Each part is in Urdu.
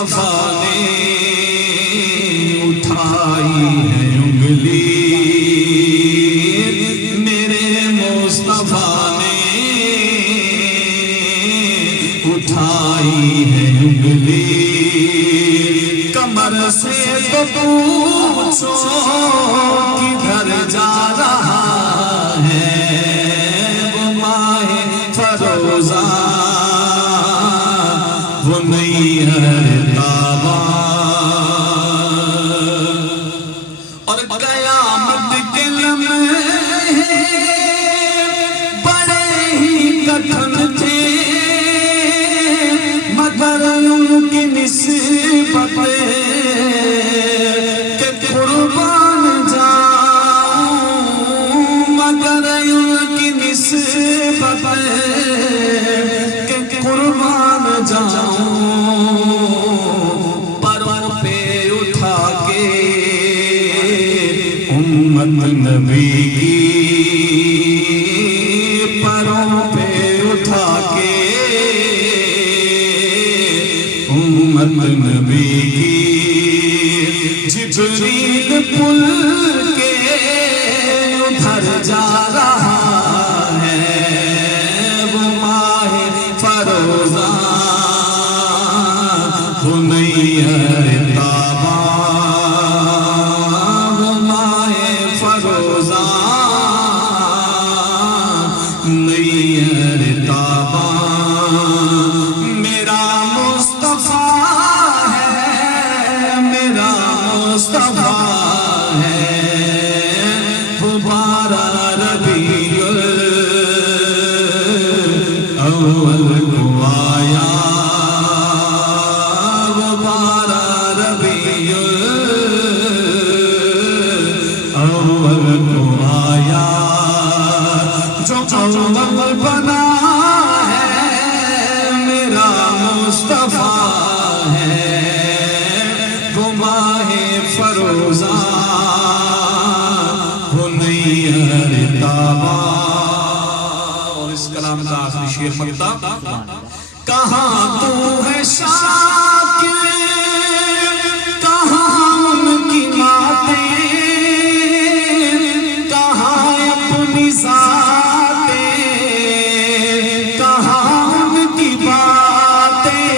مصطفیٰ نے اٹھائی ہے انگلی، میرے مصطفیٰ نے اٹھائی ہے انگلی، کمر سے تو پوچھو کدھر جا رہا ہے وہ ماہ فروزہ، وہ نہیں ہے تابا، اور قیامت کے لمحے بڑے ہی کٹھن تھے، مگر ان کی نسبت کہ قربان جاؤں، مگر ان کی نسبت کہ قربان جاؤں، پروں پہ اٹھا کے امت نبی کی، پروں پہ اٹھا کے امت نبی کی، جبریل پل کے ادھر جا رہا ہے وہ ماہ فروزہ، وہ نہیں ہے تابا، وہ ماہ فروزہ نہیں ہے تابا، میرا مصطفیٰ ہے، میرا مصطفیٰ ہے، وہ 12 ربیع الاول کو آیا، وہ 12 ربیع الاول کو آیا، جو اول بنا ہے میرا مصطفیٰ ہے، وہ ماہ فروزہ، وہ نہیں ہے تابا، اور اس کلام کا آخری شعر مکتا، کہاں تو ہے شاکر، کہاں ان کی باتیں، کہاں اپنی ذاتیں، کہاں ان کی باتیں،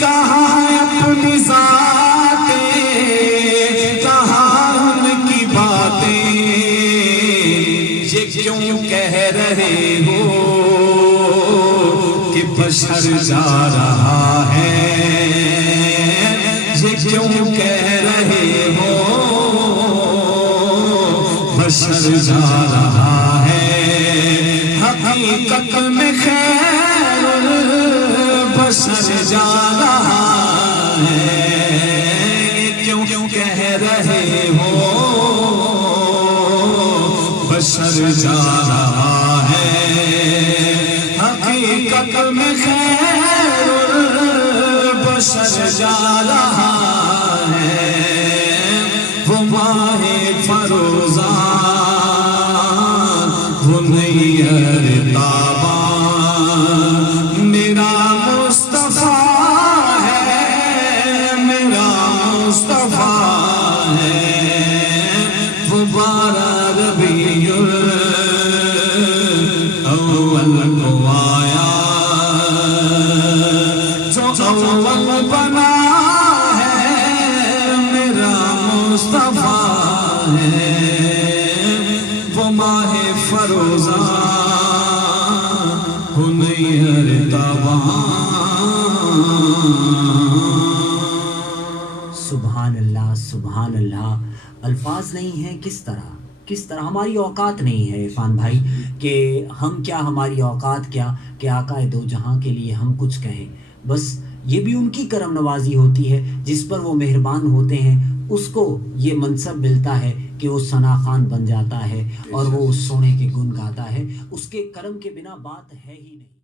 کہاں اپنی ذاتیں، کہاں ان کی باتیں، یہ کیوں کہہ رہے ہو کہ بشر جا رہا ہے، یہ کیوں کہہ رہے ہو بشر جا رہا ہے، حقیقت میں خیر البشر جا رہا ہے، کیوں کہہ رہے ہو بشر جا رہا ہے، حقیقت میں خیر البشر جا رہا ہے، وہ ماہ فروزہ، وہ نہیں ہے تابا، میرا مصطفیٰ ہے، میرا مصطفیٰ ہے، وہ 12 ربیع الاول کو آیا، جو اول بنا ہے میرا مصطفیٰ ہے، وہ ماہ فروزہ، وہ نہیں ہے تابا۔ سبحان اللہ، سبحان اللہ، الفاظ نہیں ہیں کس طرح ہماری اوقات نہیں ہے عرفان بھائی کہ ہم کیا، ہماری اوقات کیا کہ آقا دو جہاں کے لیے ہم کچھ کہیں، بس یہ بھی ان کی کرم نوازی ہوتی ہے، جس پر وہ مہربان ہوتے ہیں اس کو یہ منصب ملتا ہے کہ وہ ثنا خوان بن جاتا ہے اور وہ اس سونے کے گن گاتا ہے، اس کے کرم کے بنا بات ہے ہی نہیں۔